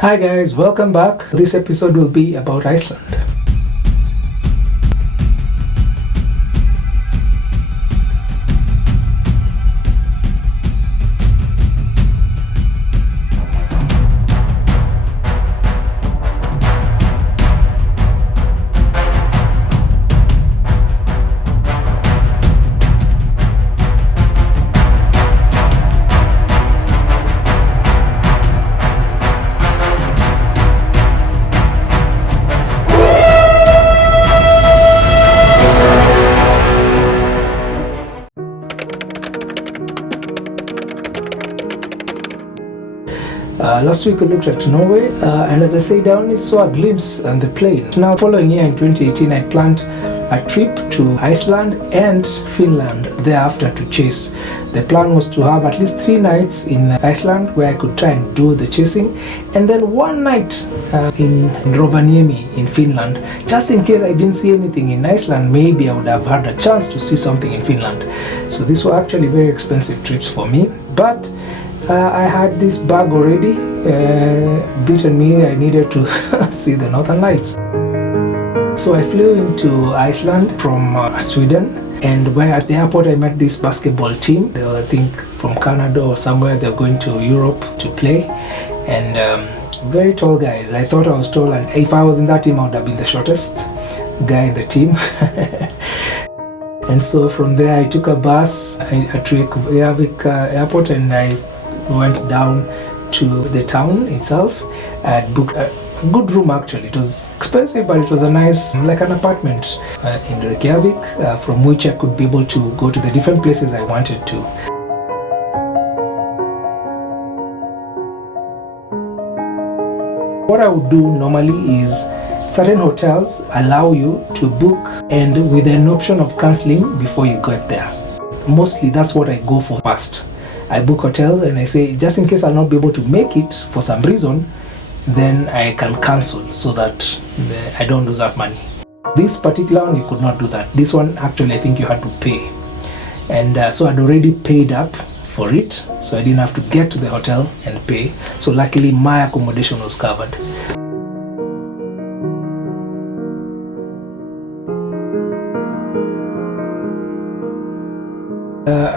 Hi guys, welcome back. This episode will be about Iceland. Last week we looked at Norway, and as I said, I only saw a glimpse on the plane. Now, following year in 2018, I planned a trip to Iceland and Finland thereafter to chase. The plan was to have at least 3 nights in Iceland where I could try and do the chasing, and then 1 night in Rovaniemi in Finland. Just in case I didn't see anything in Iceland, maybe I would have had a chance to see something in Finland. So these were actually very expensive trips for me, but I had this bag already beaten me. I needed to see the Northern Lights. So I flew into Iceland from Sweden, and where at the airport I met this basketball team. They were, I think, from Canada or somewhere. They're going to Europe to play, and very tall guys. I thought I was tall, and if I was in that team I would have been the shortest guy in the team. And so from there I took a bus at Reykjavik airport, and I went down to the town itself. I booked a good room actually. It was expensive, but it was a nice, like an apartment in Reykjavik, from which I could be able to go to the different places I wanted to. What I would do normally is certain hotels allow you to book and with an option of cancelling before you get there. Mostly that's what I go for first. I book hotels and I say, just in case I'll not be able to make it for some reason, then I can cancel so that I don't lose that money. This particular one, you could not do that. This one, actually, I think you had to pay. And so I'd already paid up for it, so I didn't have to get to the hotel and pay. So luckily, my accommodation was covered.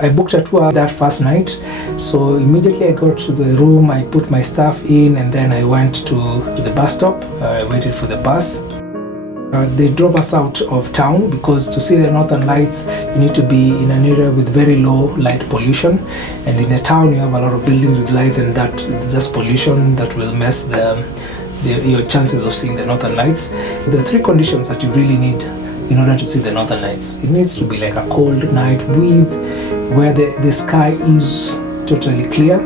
I booked a tour that first night, so immediately I got to the room, I put my stuff in, and then I went to the bus stop. I waited for the bus. They drove us out of town because to see the Northern Lights you need to be in an area with very low light pollution, and in the town you have a lot of buildings with lights, and that just pollution that will mess your chances of seeing the Northern Lights. The 3 conditions that you really need in order to see the Northern Lights: it needs to be like a cold night where the sky is totally clear,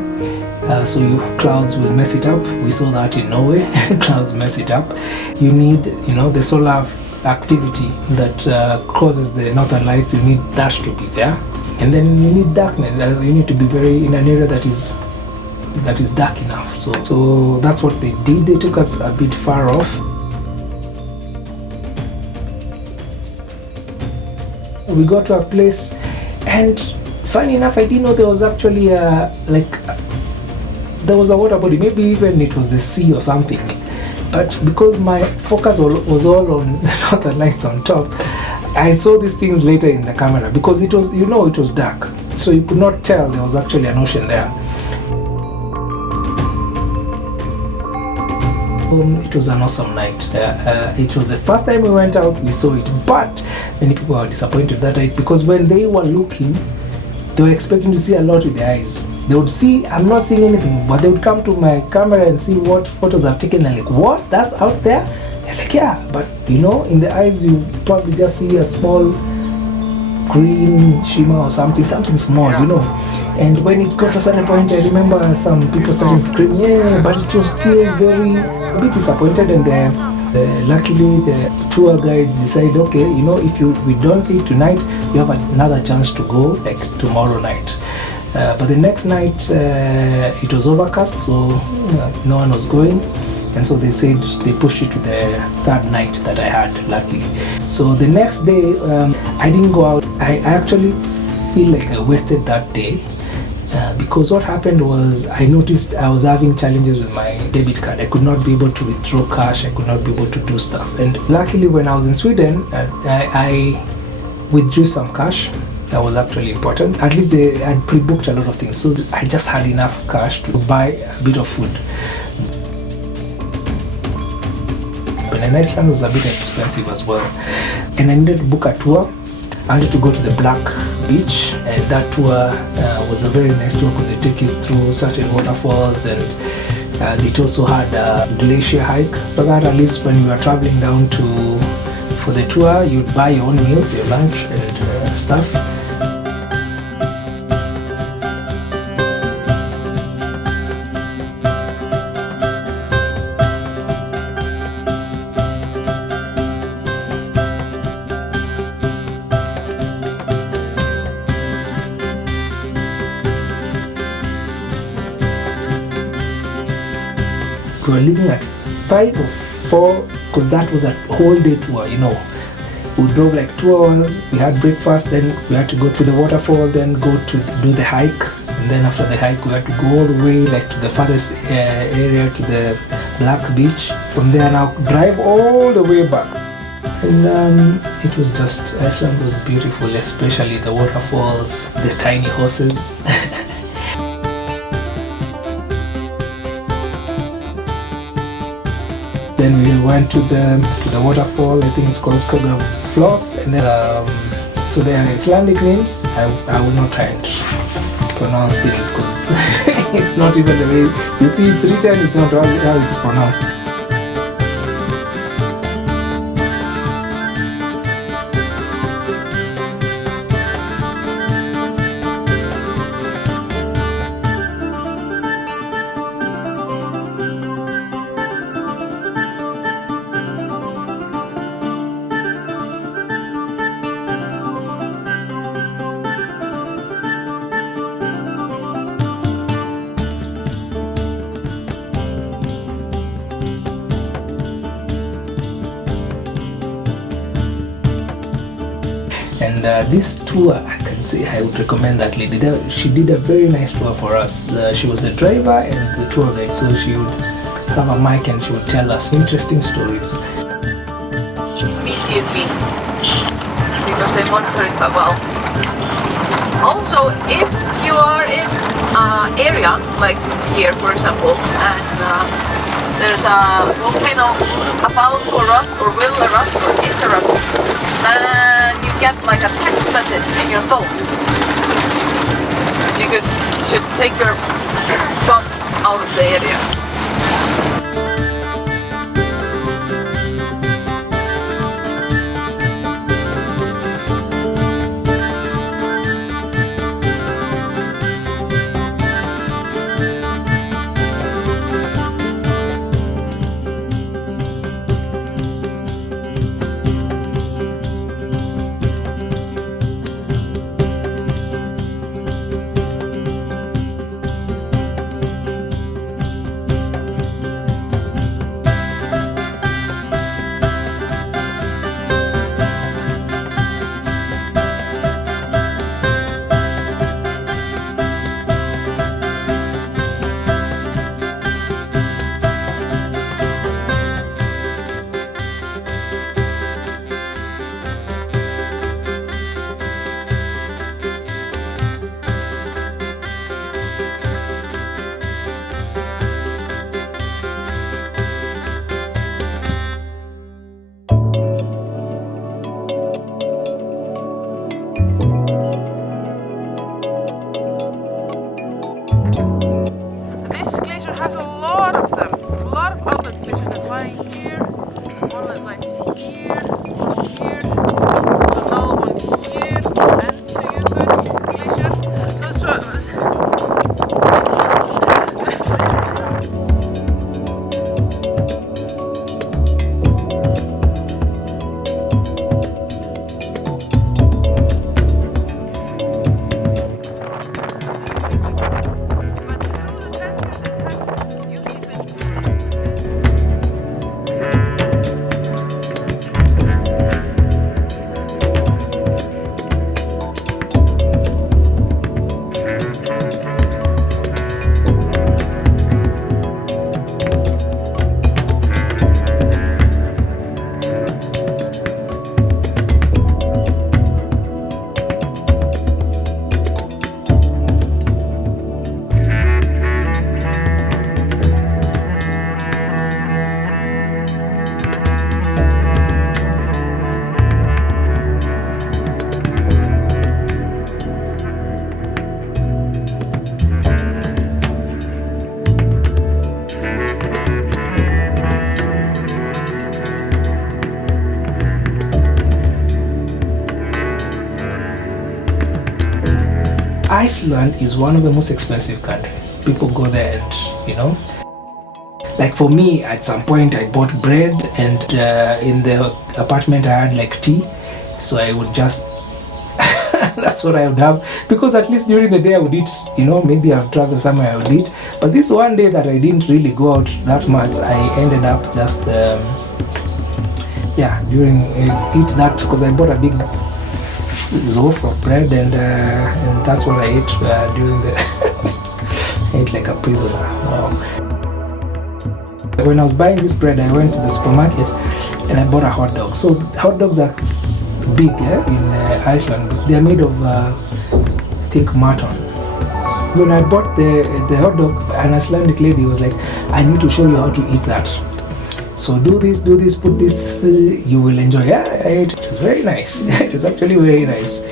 so clouds will mess it up. We saw that in Norway. Clouds mess it up. You need, the solar activity that causes the Northern Lights. You need that to be there, and then you need darkness. You need to be in an area that is dark enough. So that's what they did. They took us a bit far off. We got to a place, and funny enough, I didn't know there was actually there was a water body. Maybe even it was the sea or something. But because my focus was all on the Northern Lights on top, I saw these things later in the camera because it was, it was dark, so you could not tell there was actually an ocean there. It was an awesome night. It was the first time we went out, we saw it, but many people were disappointed that night because when they were looking, they were expecting to see a lot with their eyes. They would see, I'm not seeing anything, but they would come to my camera and see what photos I've taken. They're like, what? That's out there? They're like, yeah, but in the eyes you probably just see a small green shimmer or something small, And when it got to a certain point, I remember some people starting screaming, yeah, but it was still a bit disappointed, and luckily the tour guides decided, okay, if we don't see it tonight, you have another chance to go like tomorrow night. But the next night it was overcast, so no one was going, and so they said they pushed it to the 3rd night that I had, luckily. So the next day I didn't go out. I actually feel like I wasted that day because what happened was I noticed I was having challenges with my debit card. I could not be able to withdraw cash, I could not be able to do stuff. And luckily when I was in Sweden, I withdrew some cash. That was actually important. At least they had pre-booked a lot of things, so I just had enough cash to buy a bit of food. But in Iceland was a bit expensive as well, and I needed to book a tour. I wanted to go to the Black Beach, and that tour was a very nice tour because they take you through certain waterfalls, and it also had a glacier hike. So that at least when you are traveling down for the tour, you'd buy your own meals, your lunch and stuff. We were leaving at 5 or 4 because that was a whole day tour, you know. We drove like 2 hours, we had breakfast, then we had to go to the waterfall, then go to do the hike, and then after the hike we had to go all the way like to the farthest area, to the Black Beach. From there now drive all the way back. And it was just, Iceland was beautiful, especially the waterfalls, the tiny horses. Then we went to the waterfall. I think it's called Floss, and then so they are Icelandic names. I will not try and pronounce things because it's not even the way you see it's written. It's not how it's pronounced. And this tour, I can say I would recommend that lady. She did a very nice tour for us. She was the driver and the tour guide, so she would have a mic and she would tell us interesting stories. Immediately, because they monitor it quite well. Also, if you are in an area like here, for example, and there's a volcano about to erupt or will erupt or is erupting, then you get like a text message in your phone. You should take your phone out of the area. Iceland is one of the most expensive countries. People go there and, like for me, at some point I bought bread, and in the apartment I had like tea, so I would just that's what I would have, because at least during the day I would eat, maybe I would travel somewhere I would eat. But this one day that I didn't really go out that much, I ended up just during eat that, because I bought a big loaf of bread, and that's what I ate during the I ate like a prisoner. Wow. When I was buying this bread, I went to the supermarket and I bought a hot dog. So hot dogs are big in Iceland. They are made of I think mutton. When I bought the hot dog, an Icelandic lady was like, I need to show you how to eat that. So do this, put this, you will enjoy. Yeah, I ate it. It was very nice. It was actually very nice.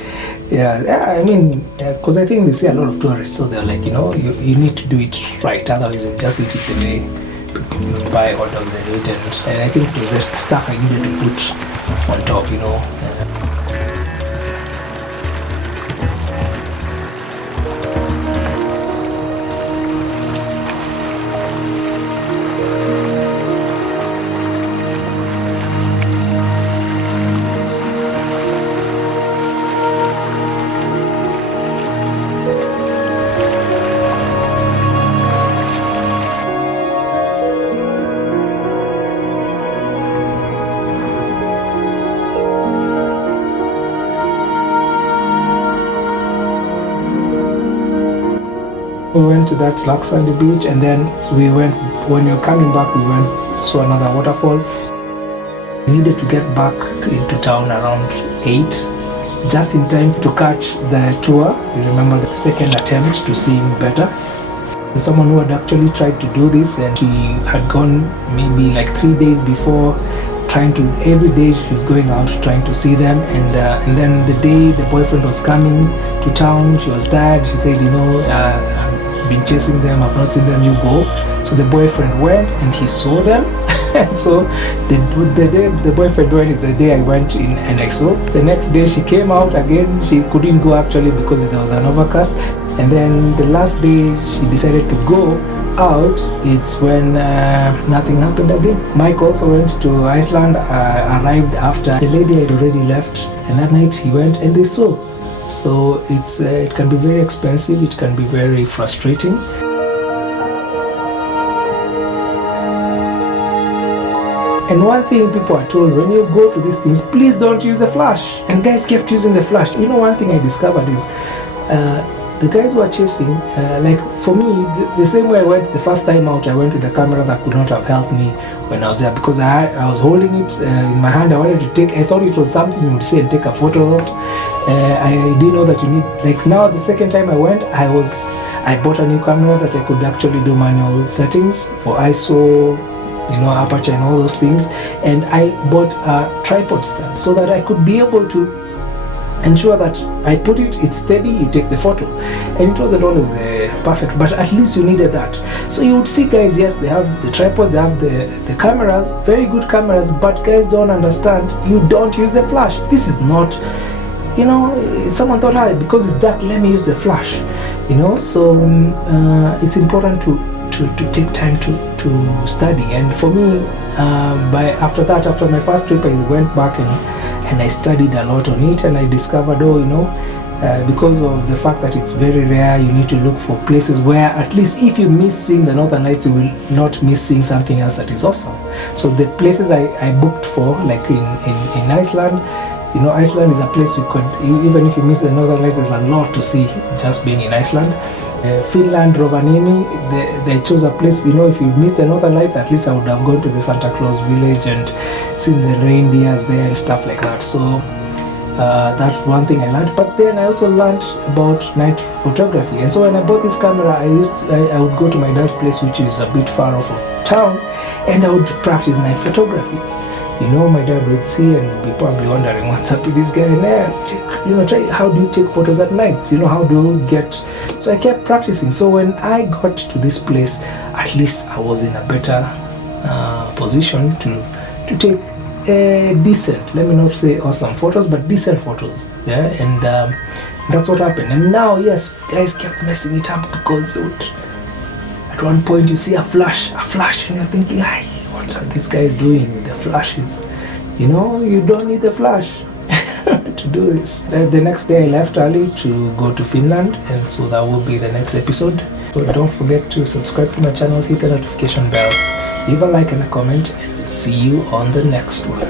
Yeah, I mean, because I think they see a lot of tourists, so they're like, you need to do it right, otherwise you just eat it the way you buy hot dogs and eat it. And I think it was the stuff I needed to put on top, We went to that black sandy beach, and then when you're coming back, we went saw another waterfall. We needed to get back into town around 8, just in time to catch the tour. You remember the second attempt to see him better. There's someone who had actually tried to do this, and she had gone maybe like 3 days before, every day she was going out trying to see them, and then the day the boyfriend was coming to town, she was tired. She said, I've been chasing them, I've not seen them, you go. So the boyfriend went and he saw them. And so the day the boyfriend went is the day I went in and I saw. The next day she came out again. She couldn't go actually because there was an overcast. And then the last day she decided to go out, it's when nothing happened again. Mike also went to Iceland, arrived after the lady had already left, and that night he went and they saw. So it can be very expensive, it can be very frustrating. And one thing people are told, when you go to these things, please don't use the flash. And guys kept using the flash. One thing I discovered is the guys who are chasing, like for me, the same way I went the first time out, I went with a camera that could not have helped me when I was there, because I was holding it in my hand. I thought it was something you would say and take a photo of. I didn't know that you need, like now the second time I went, I bought a new camera that I could actually do manual settings for ISO, aperture and all those things. And I bought a tripod stand so that I could be able to ensure that I put it's steady, you take the photo. And it wasn't always perfect, but at least you needed that. So you would see guys, yes, they have the tripods, they have the cameras, very good cameras, but guys don't understand, you don't use the flash. This is not, someone thought, because it's dark, let me use the flash. So it's important to take time to study. And for me, after my first trip, I went back and I studied a lot on it, and I discovered, because of the fact that it's very rare, you need to look for places where at least if you miss seeing the Northern Lights, you will not miss seeing something else that is awesome. So the places I booked for, like in Iceland, Iceland is a place you could, even if you miss the Northern Lights, there's a lot to see just being in Iceland. Finland, Rovaniemi, they chose a place, if you missed the Northern Lights, at least I would have gone to the Santa Claus village and seen the reindeers there and stuff like that. So that's one thing I learned. But then I also learned about night photography. And so when I bought this camera, I would go to my dad's place, which is a bit far off of town, and I would practice night photography. My dad would see and be probably wondering what's up with this guy. And try, how do you take photos at night? How do you get? So I kept practicing. So when I got to this place, at least I was in a better position to take decent, let me not say awesome photos, but decent photos. Yeah, and That's what happened. And now, yes, guys kept messing it up because at one point you see a flash, and you're thinking, "Hey, what are these guys doing with the flashes?" You know, you don't need the flash to do this. The next day I left early to go to Finland, and so that will be the next episode. So don't forget to subscribe to my channel, hit the notification bell, leave a like and a comment, and see you on the next one.